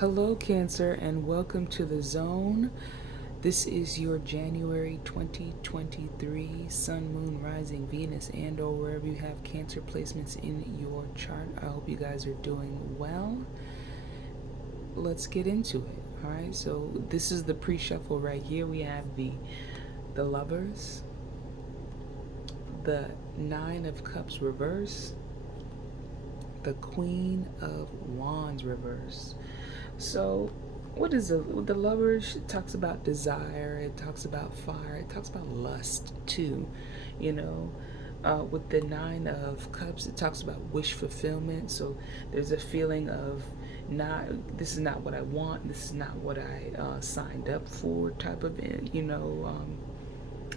Hello, Cancer, and welcome to the zone. This is your January 2023 Sun, Moon, Rising, Venus, and or wherever you have Cancer placements in your chart. I hope you guys are doing well. Let's get into it. All right, so this is the pre-shuffle right here. We have the Lovers, the Nine of Cups reverse, the Queen of Wands reverse. So, what is the Lovers? It talks about desire. It talks about fire. It talks about lust too. You know, with the Nine of Cups, it talks about wish fulfillment. So there's a feeling of not. This is not what I want. This is not what I signed up for. Type of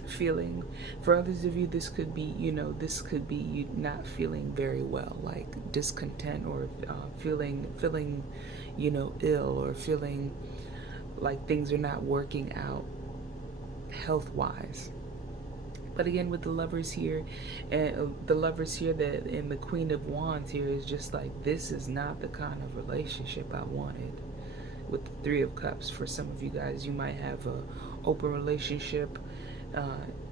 feeling. For others of you, this could be, this could be you not feeling very well, like discontent, or feeling ill, or feeling like things are not working out health wise. But again, with the Lovers here, and the Lovers here, that and the Queen of Wands here is just like, this is not the kind of relationship I wanted. With the Three of Cups, for some of you guys, you might have a open relationship,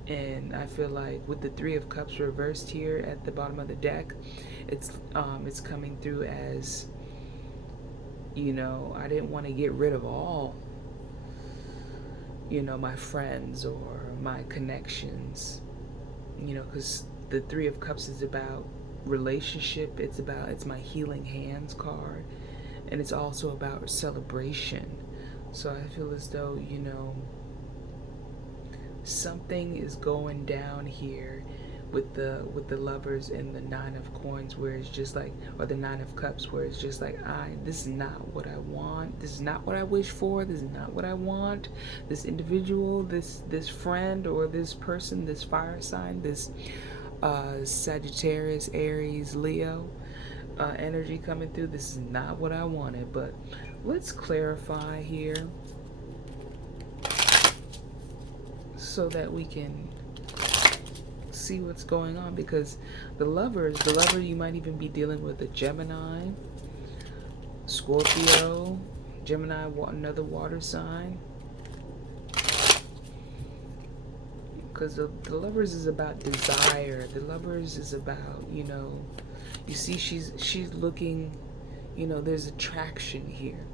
and I feel like with the Three of Cups reversed here at the bottom of the deck, it's coming through as, I didn't want to get rid of all, my friends or my connections, because the Three of Cups is about relationship. It's my healing hands card, and it's also about celebration. So I feel as though, something is going down here with the Lovers and the Nine of Coins, where it's just like, or the Nine of Cups, where it's just like, this is not what I want. This is not what I wish for. This is not what I want. This individual, this friend, or this person, this fire sign, this Sagittarius, Aries, Leo energy coming through. This is not what I wanted. But let's clarify here so that we can see what's going on, because the lover, you might even be dealing with a Gemini, Scorpio, Gemini, another water sign, because the Lovers is about desire. The Lovers is about, you see, she's looking, there's attraction here.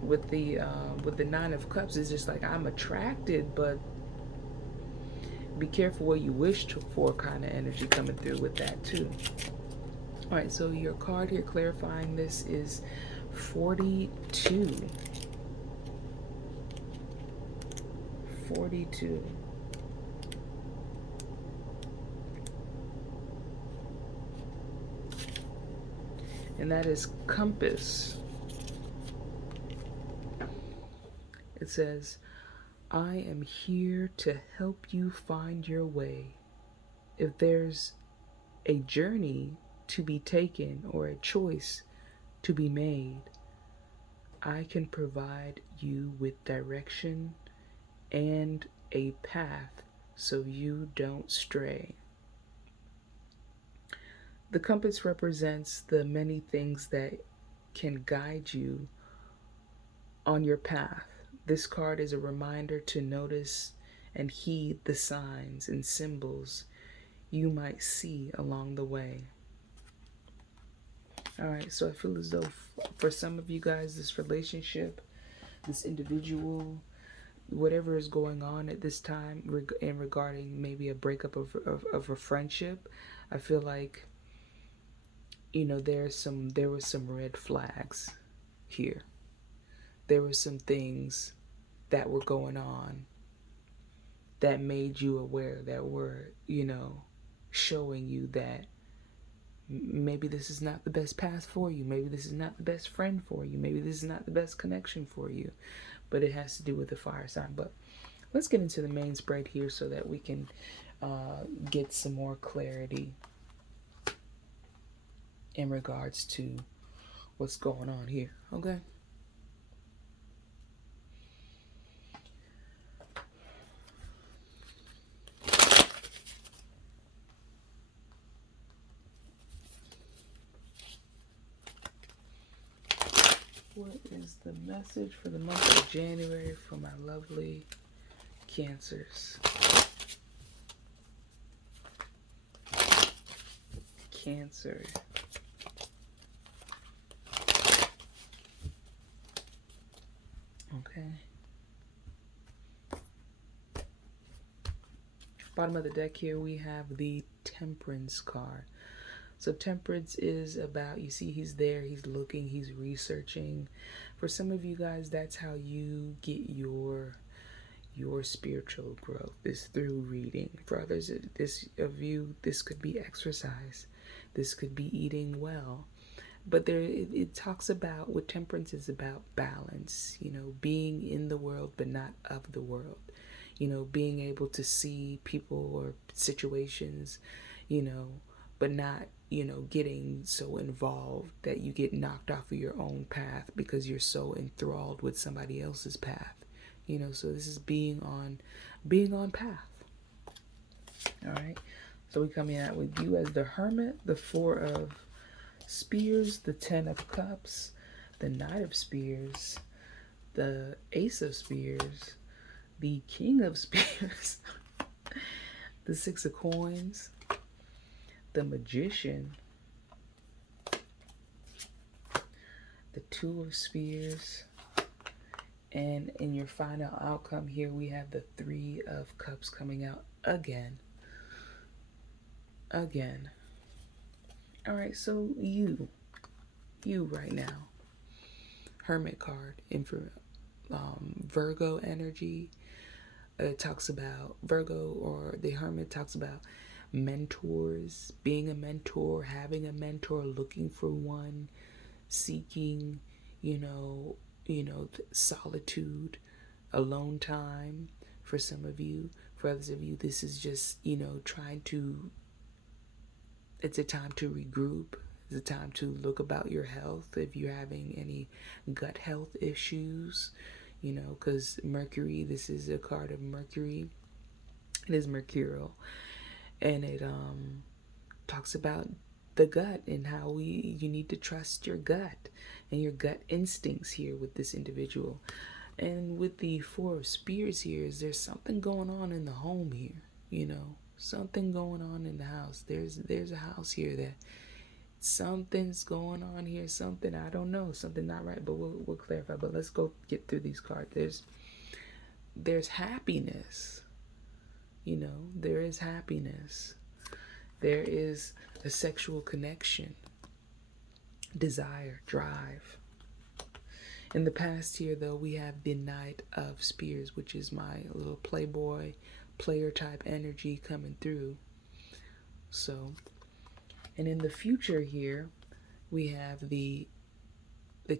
With the Nine of Cups, it's just like, I'm attracted, but be careful what you wish for kind of energy coming through with that too. All right, so your card here clarifying this is 42. 42. And that is Compass. It says, I am here to help you find your way. If there's a journey to be taken or a choice to be made, I can provide you with direction and a path so you don't stray. The compass represents the many things that can guide you on your path. This card is a reminder to notice and heed the signs and symbols you might see along the way. All right, so I feel as though for some of you guys, this relationship, this individual, whatever is going on at this time, and regarding maybe a breakup of a friendship, I feel like, there were some red flags here. There were some things that were going on that made you aware, that were, showing you that maybe this is not the best path for you. Maybe this is not the best friend for you. Maybe this is not the best connection for you. But it has to do with the fire sign. But let's get into the main spread here so that we can get some more clarity in regards to what's going on here. Okay? What is the message for the month of January for my lovely Cancers? Cancer. Okay. Bottom of the deck here, we have the Temperance card. So Temperance is about, you see he's there, he's looking, he's researching. For some of you guys, that's how you get your spiritual growth, is through reading. For others, this could be exercise. This could be eating well. But it talks about, what Temperance is about, balance, being in the world but not of the world. Being able to see people or situations, but not, getting so involved that you get knocked off of your own path because you're so enthralled with somebody else's path. So this is being on path. All right. So we coming out with you as the Hermit, the Four of Spears, the Ten of Cups, the Knight of Spears, the Ace of Spears, the King of Spears, the Six of Coins, the Magician, the Two of Spears, and in your final outcome here, we have the Three of Cups coming out again. Again. All right, so you right now, Hermit card, Virgo energy. It talks about Virgo, or the Hermit talks about mentors, being a mentor, having a mentor, looking for one, seeking, solitude, alone time for some of you. For others of you, this is just, it's a time to regroup. It's a time to look about your health if you're having any gut health issues, because Mercury, this is a card of Mercury. It is mercurial. And it talks about the gut and how you need to trust your gut and your gut instincts here with this individual. And with the Four of Spears here, is there's something going on in the home here, something going on in the house. There's a house here that something's going on here, something, I don't know, something not right, but we'll clarify. But let's go get through these cards. There's happiness, there is happiness. There is a sexual connection, desire, drive. In the past here, though, we have the Knight of Spears, which is my little playboy, player type energy coming through. So, and in the future here, we have the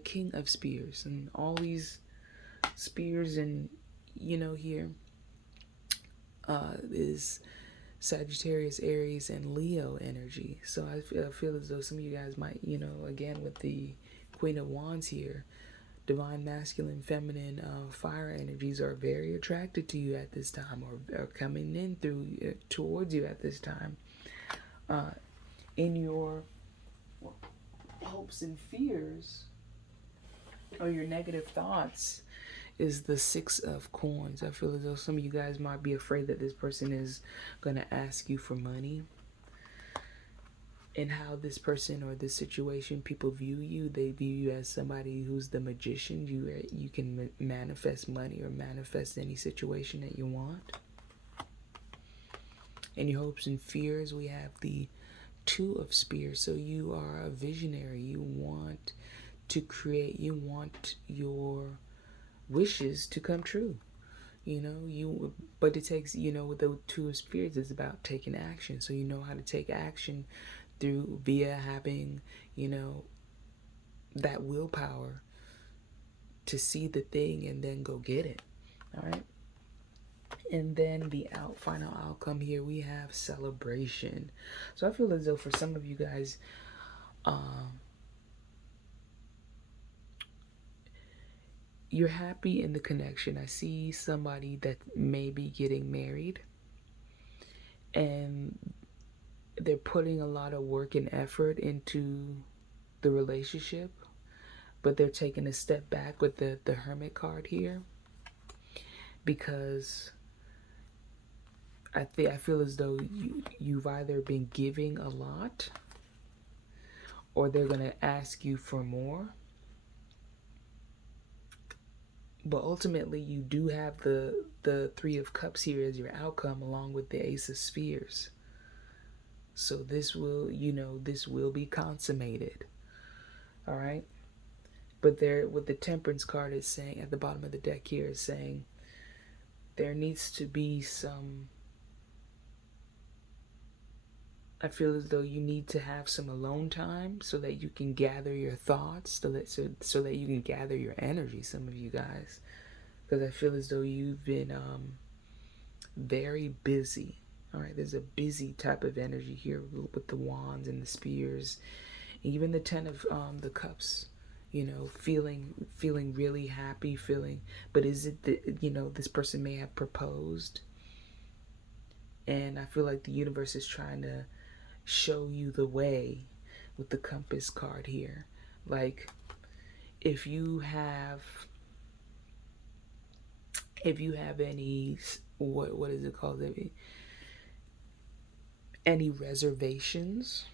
King of Spears, and all these spears, and here is Sagittarius, Aries, and Leo energy. So I feel as though some of you guys might, again with the Queen of Wands here, divine masculine, feminine, fire energies are very attracted to you at this time, or are coming in towards you at this time. In your hopes and fears, or your negative thoughts, is the Six of Coins. I feel as though some of you guys might be afraid that this person is going to ask you for money. And how this person or this situation, people view you, they view you as somebody who's the magician. You can manifest money or manifest any situation that you want. In your hopes and fears, we have the Two of Spears. So you are a visionary. You want to create, you want your wishes to come true. But it takes, with the Two of Spears, it's about taking action. So you know how to take action via having, that willpower to see the thing and then go get it. All right. And then the final outcome here, we have celebration. So I feel as though for some of you guys, you're happy in the connection. I see somebody that may be getting married, and they're putting a lot of work and effort into the relationship, but they're taking a step back with the Hermit card here, because I feel as though you've either been giving a lot, or they're going to ask you for more. But ultimately, you do have the Three of Cups here as your outcome, along with the Ace of Spheres. So this will, this will be consummated. All right. But there, what the Temperance card is saying at the bottom of the deck here is saying there needs to be some, I feel as though you need to have some alone time so that you can gather your thoughts, so that you can gather your energy, some of you guys. Because I feel as though you've been very busy. All right, there's a busy type of energy here with the Wands and the Spears, even the Ten of the Cups. Feeling really happy, but is it that, this person may have proposed, and I feel like the universe is trying to show you the way with the Compass card here. Like, if you have any, what is it called, any reservations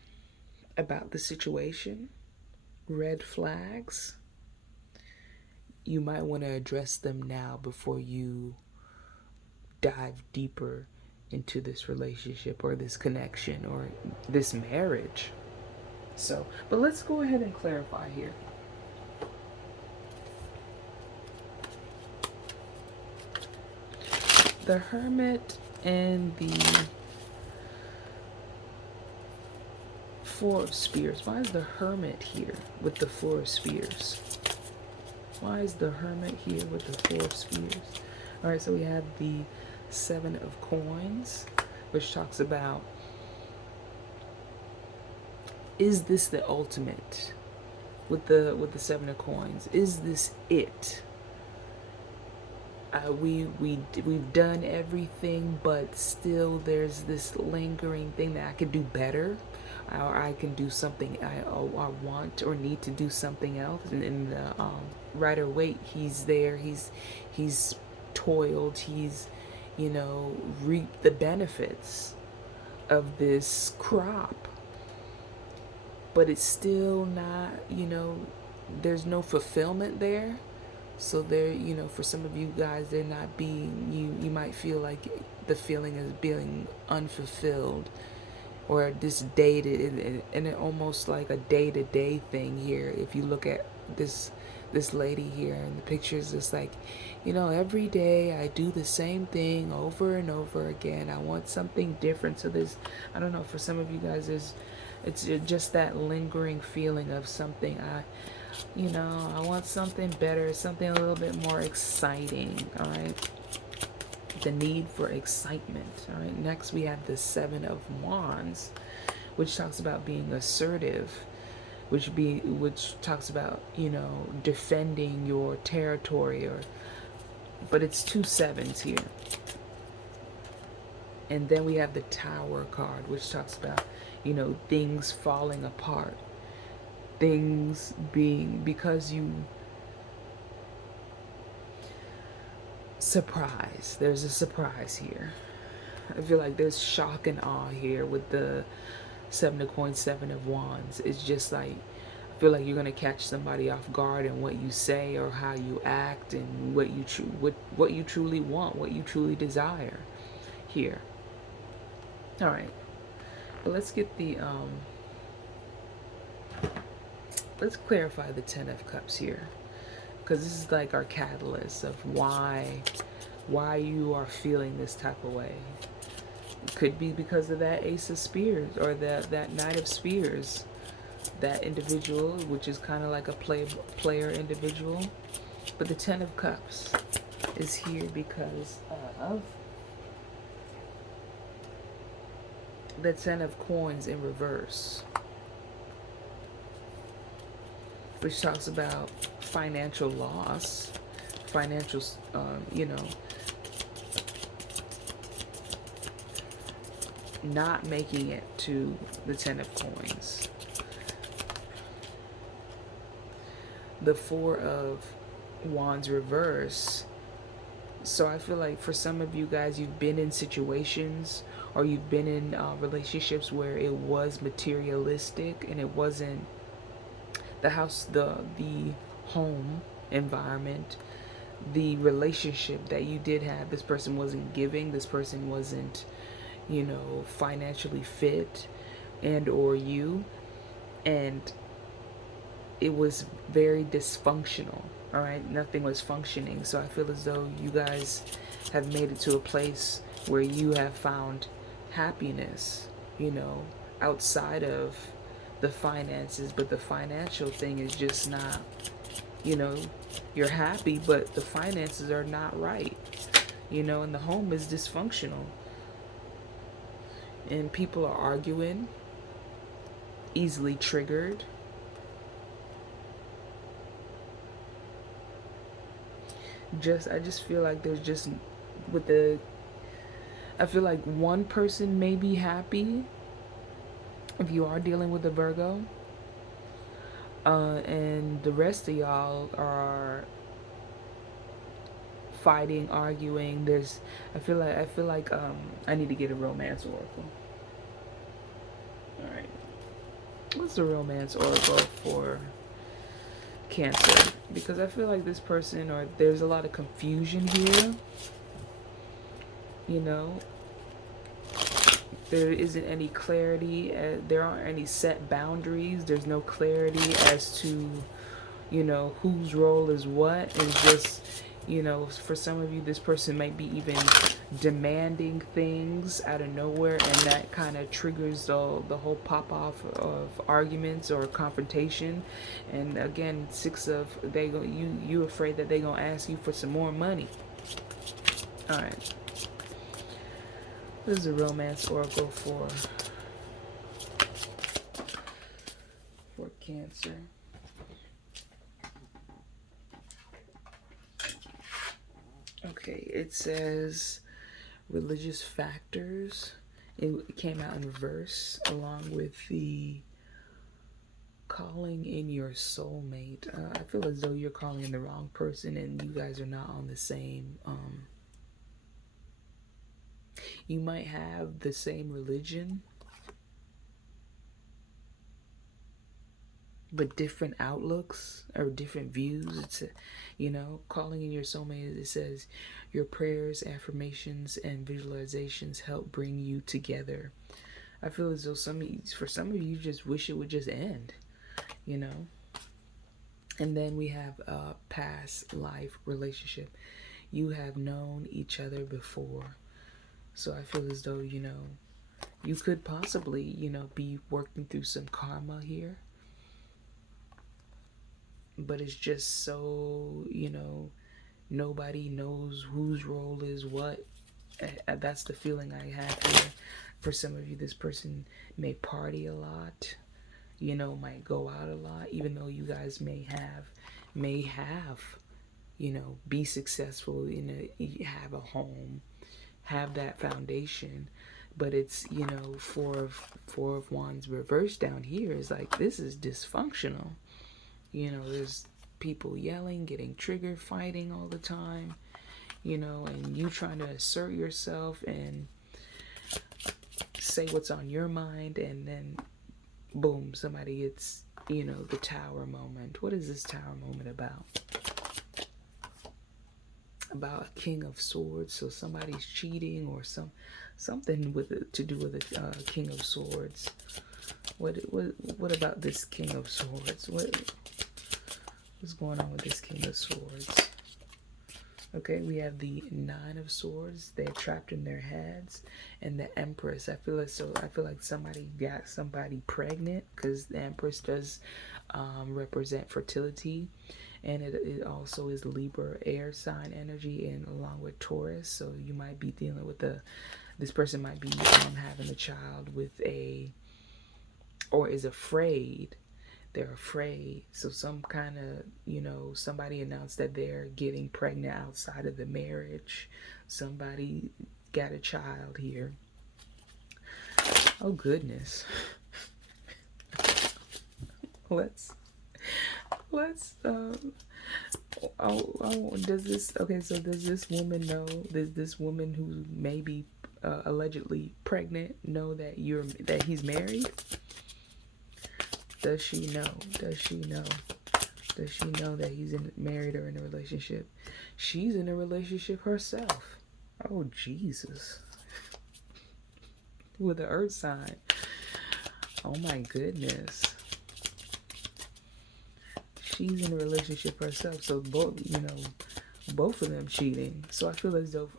about the situation, red flags, you might want to address them now before you dive deeper into this relationship or this connection or this marriage. So, but let's go ahead and clarify here. The Hermit and the Four of Spears. Why is the Hermit here with the Four of Spears? Why is the Hermit here with the Four of Spears? All right, so we have the Seven of Coins, which talks about, is this the ultimate? With the Seven of Coins, is this it? We've done everything, but still there's this lingering thing that I could do better, or I can do something. I want or need to do something else. And the Rider-Waite, he's there. He's toiled. He's reaped the benefits of this crop, but it's still not. There's no fulfillment there. So there, for some of you guys, they're not being, you might feel like the feeling is being unfulfilled, or this dated, and it almost like a day-to-day thing here. If you look at this lady here in the pictures, it's like, every day I do the same thing over and over again. I want something different. So there's, I don't know, for some of you guys, it's just that lingering feeling of something. I want something better, something a little bit more exciting. All right, the need for excitement. All right, next we have the Seven of Wands, which talks about being assertive, which talks about defending your territory, but it's two sevens here. And then we have the Tower card, which talks about things falling apart, things being, because you surprise. There's a surprise here. I feel like there's shock and awe here with the Seven of Coins, Seven of Wands. It's just like, I feel like you're gonna catch somebody off guard in what you say or how you act, and what you truly want, what you truly desire here. All right, but let's get the let's clarify the Ten of Cups here, because this is like our catalyst of why you are feeling this type of way. It could be because of that Ace of Spears, or that Knight of Spears, that individual, which is kind of like a player individual. But the Ten of Cups is here because of the Ten of Coins in reverse, which talks about financial loss, financial, not making it to the Ten of Coins. the Four of Wands reverse. So I feel like for some of you guys, you've been in situations or you've been in relationships where it was materialistic and it wasn't the house, the home environment, the relationship that you did have. This person wasn't giving. This person wasn't, financially fit, and or you, and it was very dysfunctional. All right, nothing was functioning. So I feel as though you guys have made it to a place where you have found happiness, outside of the finances, but the financial thing is just not, you know, you're happy, but the finances are not right, and the home is dysfunctional. And people are arguing, easily triggered. I just feel like there's just with the I feel like one person may be happy if you are dealing with a Virgo, and the rest of y'all are fighting, arguing. I feel like I need to get a romance oracle. All right, what's the romance oracle for Cancer? Because I feel like this person, or there's a lot of confusion here. You know, there isn't any clarity. There aren't any set boundaries. There's no clarity as to, whose role is what. And just, for some of you, this person might be even demanding things out of nowhere, and that kind of triggers the whole pop off of arguments or confrontation. And again, you afraid that they gonna ask you for some more money. All right. This is a romance oracle for Cancer. Okay, it says religious factors. It came out in reverse along with the calling in your soulmate. I feel as though you're calling in the wrong person and you guys are not on the same you might have the same religion, but different outlooks or different views. It's, calling in your soulmate. It says your prayers, affirmations, and visualizations help bring you together. I feel as though for some of you just wish it would just end, And then we have a past life relationship. You have known each other before. So I feel as though, you could possibly, be working through some karma here. But it's just so, nobody knows whose role is what. That's the feeling I have here. For some of you, this person may party a lot, might go out a lot, even though you guys may have, be successful, have a home, have that foundation. But it's, four of wands reversed down here is like, this is dysfunctional. There's people yelling, getting triggered, fighting all the time, and you trying to assert yourself and say what's on your mind, and then boom, somebody gets, the tower moment. What is this tower moment about? About a king of swords. So somebody's cheating or something to do with a king of swords. What about this king of swords? What's going on with this king of swords? Okay, we have the nine of swords. They're trapped in their heads, and the empress. I feel like somebody got somebody pregnant, because the empress does represent fertility, and it also is Libra air sign energy, and along with Taurus. So you might be dealing with this person might be having a child with or is afraid. They're afraid. So some kind of, somebody announced that they're getting pregnant outside of the marriage. Somebody got a child here. Oh goodness. Let's Let's does this okay? So does this woman know? Does this woman who may be allegedly pregnant know that he's married? Does she know? Does she know? Does she know that he's married or in a relationship? She's in a relationship herself. Oh Jesus! With the earth sign. Oh my goodness. She's in a relationship herself, so both of them cheating. So I feel as though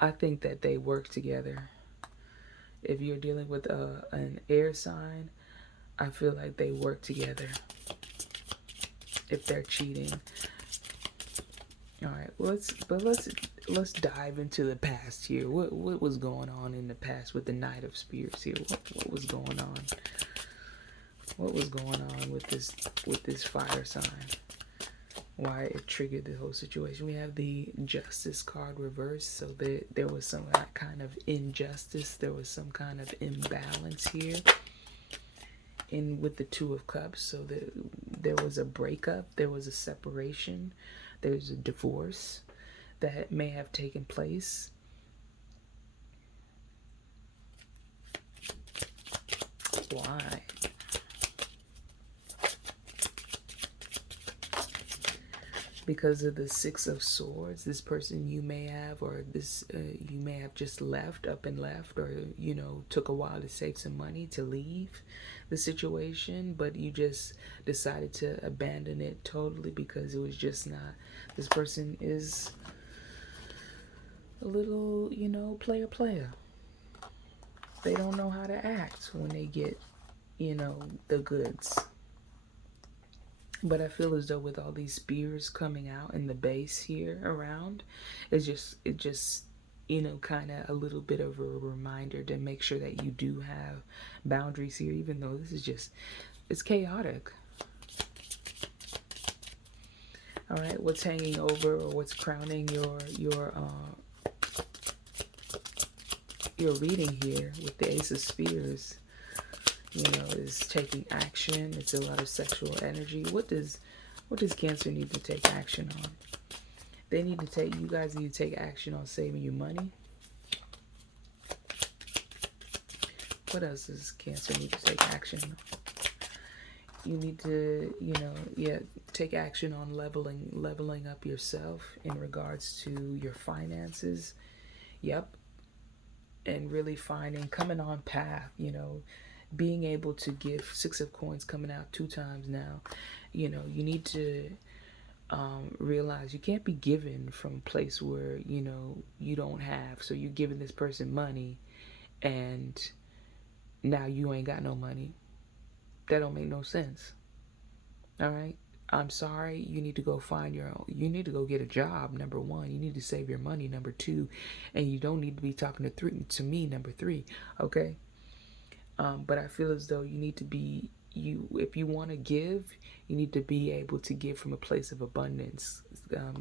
I think that they work together. If you're dealing with an air sign, I feel like they work together. If they're cheating, all right. Let's dive into the past here. What was going on in the past with the Knight of Spears here? What was going on? What was going on with this fire sign? Why it triggered the whole situation? We have the Justice card reversed, so there was some kind of injustice. There was some kind of imbalance here. In with the Two of Cups, so there was a breakup, there was a separation, there's a divorce that may have taken place. Why? Because of the Six of Swords, this person you may have, or this you may have just left, up and left, or took a while to save some money to leave the situation, but you just decided to abandon it totally because it was just not. This person is a little, player. They don't know how to act when they get, the goods. But I feel as though with all these spears coming out in the base here around, it just kind of a little bit of a reminder to make sure that you do have boundaries here, even though this is it's chaotic. All right, what's hanging over or what's crowning your reading here with the Ace of Spears? Is taking action. It's a lot of sexual energy. What does Cancer need to take action on? You guys need to take action on saving you money. What else does Cancer need to take action on? You need to, take action on leveling up yourself in regards to your finances. Yep. And really coming on path, being able to give. Six of Coins coming out 2 times now. You need to realize you can't be given from a place where you don't have. So you're giving this person money and now you ain't got no money. That don't make no sense. All right, I'm sorry. You need to go find your own. You need to go get a job, number 1. You need to save your money, number 2. And you don't need to be talking to me, number 3. Okay. But I feel as though you need to be, if you want to give, you need to be able to give from a place of abundance,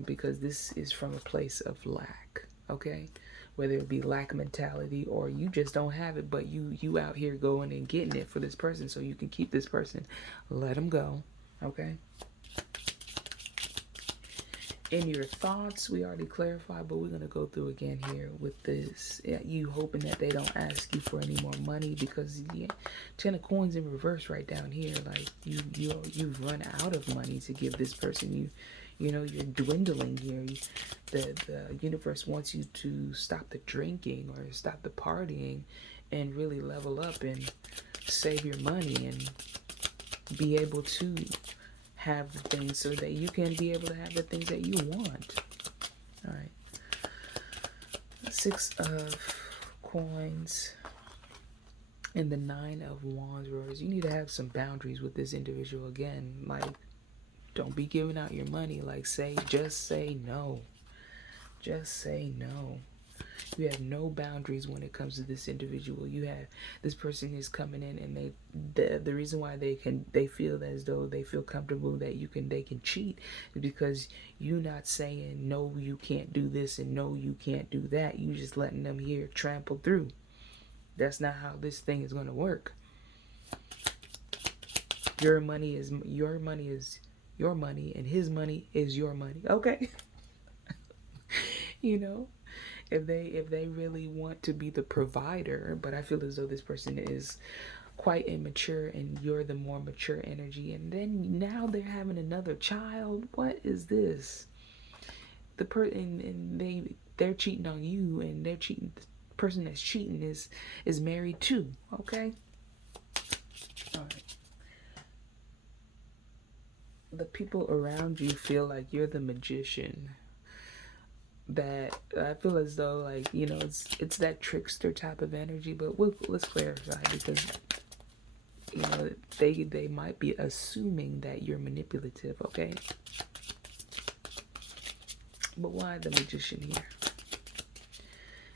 because this is from a place of lack, okay? Whether it be lack mentality or you just don't have it, but you out here going and getting it for this person so you can keep this person. Let them go, okay? In your thoughts, we already clarified, but we're going to go through again here with this. You hoping that they don't ask you for any more money, because 10 of Coins in reverse right down here. Like you've run out of money to give this person. You're dwindling here. The universe wants you to stop the drinking or stop the partying and really level up and save your money and be able to have the things so that you can be able to have the things that you want. All right. 6 of Coins and the 9 of Wands reverse. You need to have some boundaries with this individual again. Like, don't be giving out your money. Like, just say no. Just say no. You have no boundaries when it comes to this individual. This person is coming in, and the reason why they feel as though they feel comfortable that they can cheat is because you not saying no, you can't do this, and no, you can't do that. You just letting them here trample through. That's not how this thing is going to work. Your money is your money is your money, and his money is your money. Okay. You know, if they really want to be the provider, but I feel as though this person is quite immature and you're the more mature energy, and then now they're having another child. What is this? The person, and they're cheating on you, and they're cheating. The person that's cheating is married too. Okay. All right. The people around you feel like you're the magician. That I feel as though, like, it's that trickster type of energy, but let's clarify, because they might be assuming that you're manipulative. Okay. But why the magician here?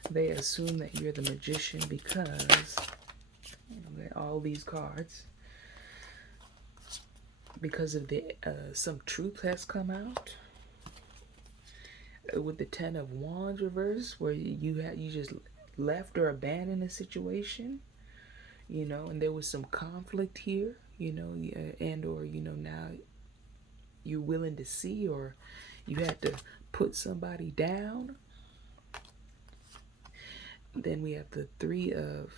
They assume that you're the magician because all these cards, because of the some truth has come out with the Ten of Wands reverse, where you just left or abandoned a situation, and there was some conflict here, and or now you're willing to see, or you had to put somebody down. Then we have the three of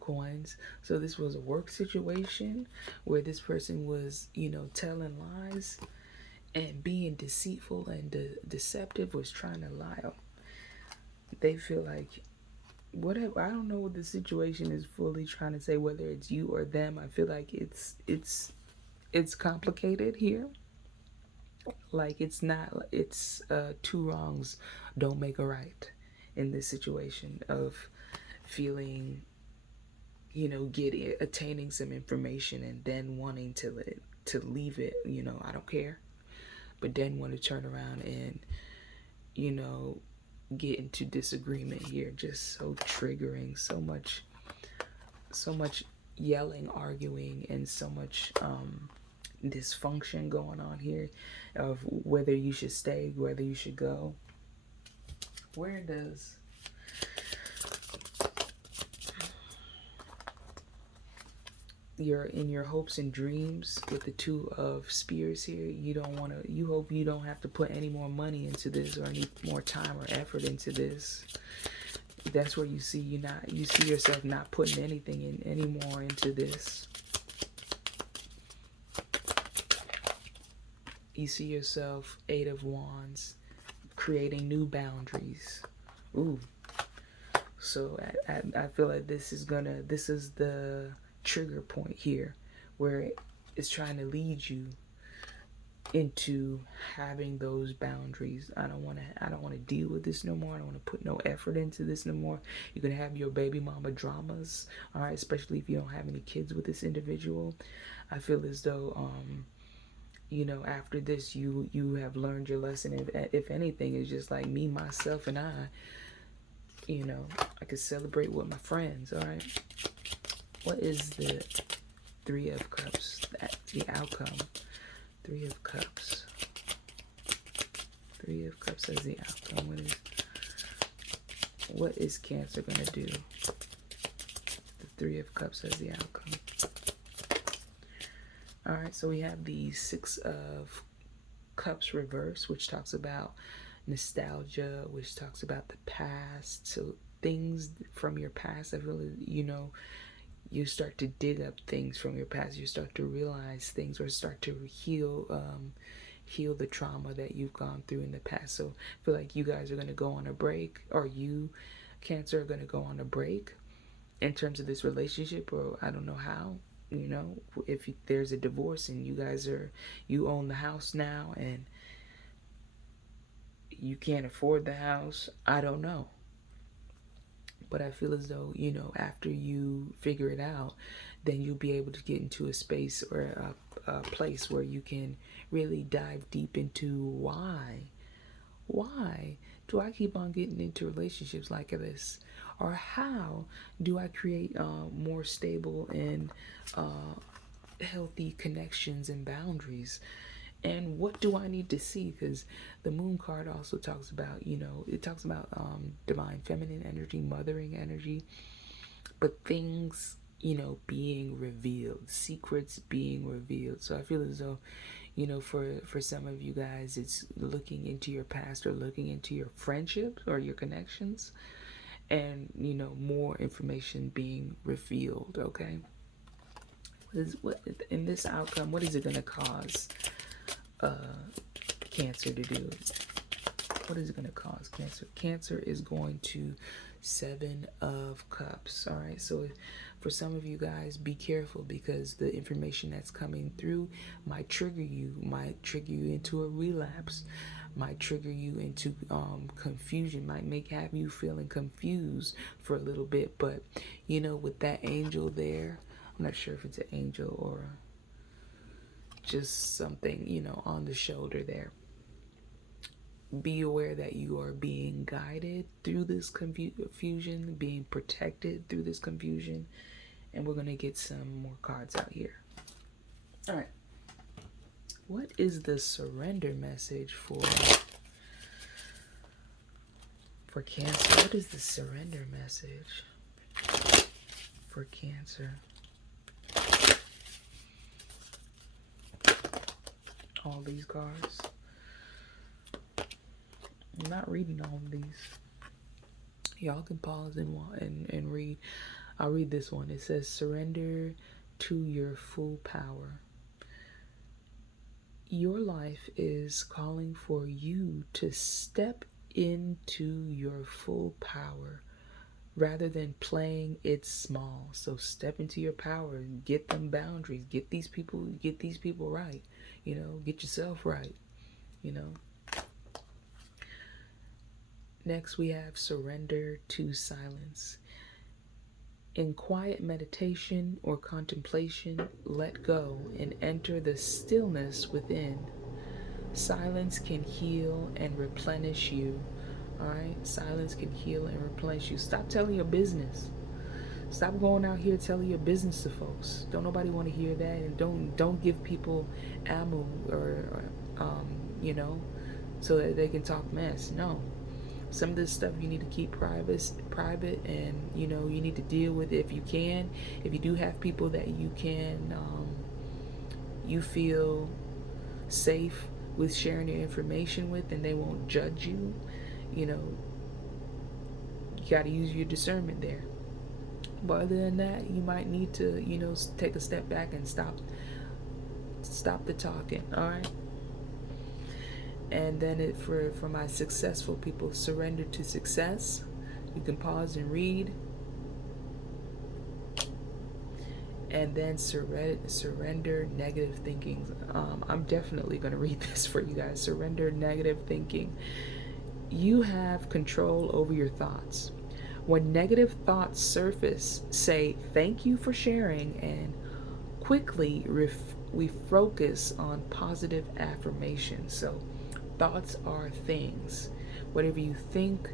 coins. So this was a work situation where this person was, telling lies and being deceitful and deceptive, was trying to lie. They feel like, whatever, I don't know what the situation is fully trying to say, whether it's you or them. I feel like it's complicated here. Like, it's two wrongs don't make a right in this situation of feeling, attaining some information and then wanting to leave it, I don't care, but then want to turn around and, get into disagreement here. Just so triggering, so much yelling, arguing, and so much dysfunction going on here of whether you should stay, whether you should go. Where does you're in your hopes and dreams with the Two of Spears here? You hope you don't have to put any more money into this, or any more time or effort into this. That's where you see yourself not putting anything in anymore into this. You see yourself, Eight of Wands, creating new boundaries. Ooh. So I feel like this is the trigger point here, where it's trying to lead you into having those boundaries. I don't want to deal with this no more. I don't want to put no effort into this no more. You're gonna have your baby mama dramas, all right, especially if you don't have any kids with this individual. I feel as though after this, you have learned your lesson. If anything, it's just like me, myself, and I could celebrate with my friends. All right. What is the Three of Cups? The outcome. Three of Cups. Three of Cups as the outcome. What is Cancer gonna do? The Three of Cups as the outcome. All right, so we have the Six of Cups reverse, which talks about nostalgia, which talks about the past. So things from your past, I really, you start to dig up things from your past. You start to realize things, or start to heal the trauma that you've gone through in the past. So I feel like you guys are going to go on a break, or you, Cancer, are going to go on a break in terms of this relationship, or I don't know how. If there's a divorce and you own the house now and you can't afford the house, I don't know. But I feel as though, after you figure it out, then you'll be able to get into a space or a place where you can really dive deep into why do I keep on getting into relationships like this? Or how do I create more stable and healthy connections and boundaries? And what do I need to see? Because the moon card also talks about, it talks about divine feminine energy, mothering energy, but things, being revealed, secrets being revealed. So I feel as though, for some of you guys, it's looking into your past or looking into your friendships or your connections, and, more information being revealed, okay? What in this outcome, what is it going to cause Cancer to do? What is it going to cause Cancer? Cancer is going to 7 of Cups. All right, so for some of you guys, be careful, because the information that's coming through might trigger you into a relapse, might trigger you into confusion, might have you feeling confused for a little bit. But with that angel there, I'm not sure if it's an angel or just something, on the shoulder there. Be aware that you are being guided through this confusion, being protected through this confusion. And we're going to get some more cards out here. All right. What is the surrender message for Cancer? What is the surrender message for Cancer? All these cards. I'm not reading all of these. Y'all can pause and read. I'll read this one. It says, surrender to your full power. Your life is calling for you to step into your full power rather than playing it small. So step into your power, get them boundaries, get these people right, get yourself right, Next, we have surrender to silence. In quiet meditation or contemplation, let go and enter the stillness within. Silence can heal and replenish you. All right? Silence can heal and replenish you. Stop telling your business. Stop going out here telling your business to folks. Don't nobody want to hear that. And don't give people ammo or so that they can talk mess. No. Some of this stuff you need to keep private, and you need to deal with it if you can. If you do have people that you can, you feel safe with sharing your information with, and they won't judge you, you got to use your discernment there. But other than that, you might need to, take a step back and stop the talking. All right. And then for my successful people, surrender to success. You can pause and read. And then surrender negative thinking. I'm definitely going to read this for you guys. Surrender negative thinking. You have control over your thoughts. When negative thoughts surface, say thank you for sharing, and quickly we focus on positive affirmations. So thoughts are things. Whatever you think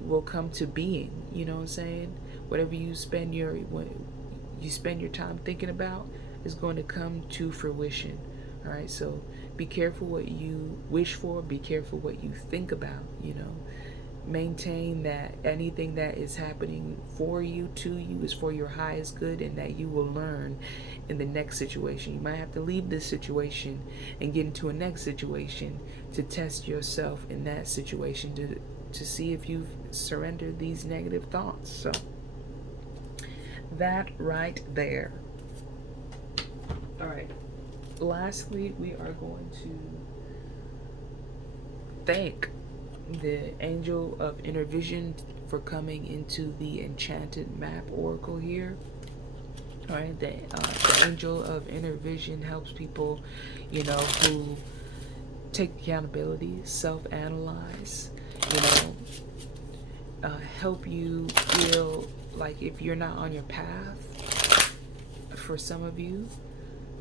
will come to being. You know what I'm saying? Whatever you spend your time thinking about is going to come to fruition. All right. So be careful what you wish for. Be careful what you think about. Maintain that anything that is happening for you, to you, is for your highest good, and that you will learn in the next situation. You might have to leave this situation and get into a next situation to test yourself in that situation to see if you've surrendered these negative thoughts. So that right there. All right. Lastly, we are going to thank the Angel of Inner Vision for coming into the Enchanted Map Oracle here. All right, the Angel of Inner Vision helps people, who take accountability, self-analyze, help you feel like if you're not on your path. For some of you,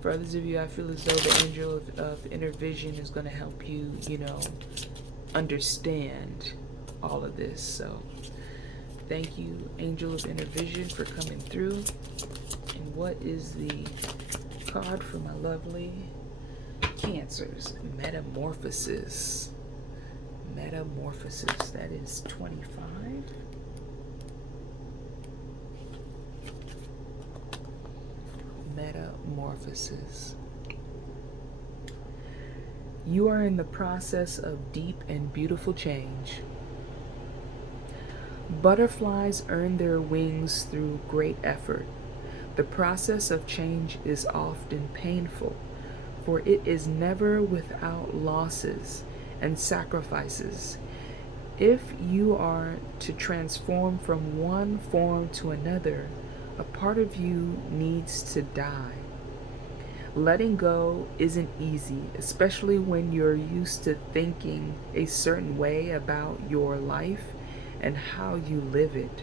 for others of you, I feel as though the Angel of Inner Vision is going to help you, understand all of this. So thank you, Angel of Inner Vision, for coming through. And what is the card for my lovely Cancers, metamorphosis. Metamorphosis, that is 25. Metamorphosis. You are in the process of deep and beautiful change. Butterflies earn their wings through great effort. The process of change is often painful, for it is never without losses and sacrifices. If you are to transform from one form to another, a part of you needs to die. Letting go isn't easy, especially when you're used to thinking a certain way about your life and how you live it.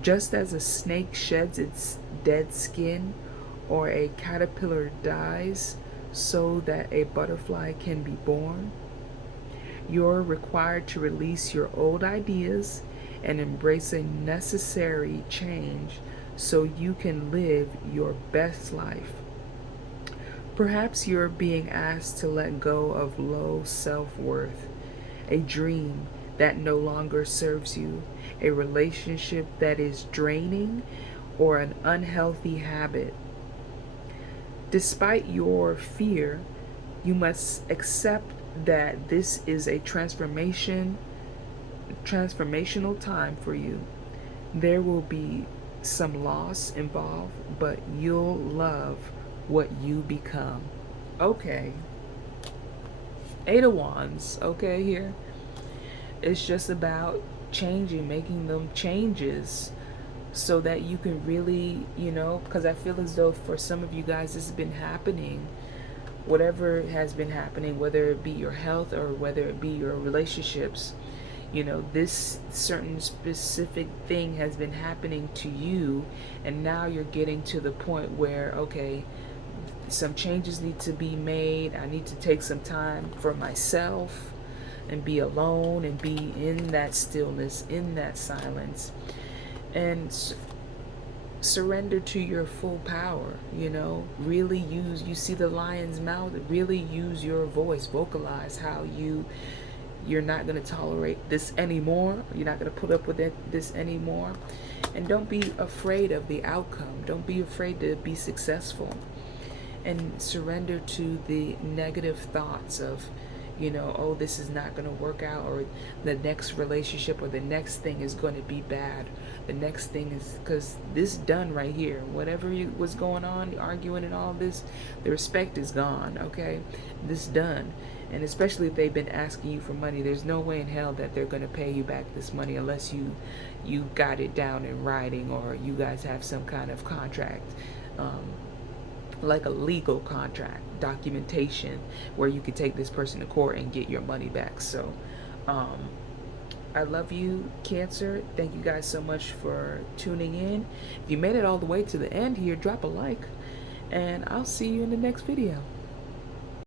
Just as a snake sheds its dead skin or a caterpillar dies so that a butterfly can be born, you're required to release your old ideas and embrace a necessary change so you can live your best life. Perhaps you're being asked to let go of low self-worth, a dream that no longer serves you, a relationship that is draining, or an unhealthy habit. Despite your fear, you must accept that this is a transformational time for you. There will be some loss involved, but you'll love what you become. Okay. Eight of Wands, okay, here. It's just about changing, making them changes so that you can really, because I feel as though for some of you guys this has been happening. Whatever has been happening, whether it be your health or whether it be your relationships, this certain specific thing has been happening to you, and now you're getting to the point where, okay, some changes need to be made. I need to take some time for myself and be alone and be in that stillness, in that silence, and surrender to your full power. Really use, you see the lion's mouth, really use your voice, vocalize how you're not going to tolerate this anymore. You're not going to put up with this anymore. And don't be afraid of the outcome. Don't be afraid to be successful. And surrender to the negative thoughts of, oh, this is not going to work out, or the next relationship or the next thing is going to be bad. The next thing is, because this done right here, whatever was going on, arguing and all this, the respect is gone, okay? This done. And especially if they've been asking you for money, there's no way in hell that they're going to pay you back this money unless you got it down in writing, or you guys have some kind of contract, like a legal contract, documentation, where you could take this person to court and get your money back. So I love you, Cancer. Thank you guys so much for tuning in. If you made it all the way to the end here, drop a like, and I'll see you in the next video.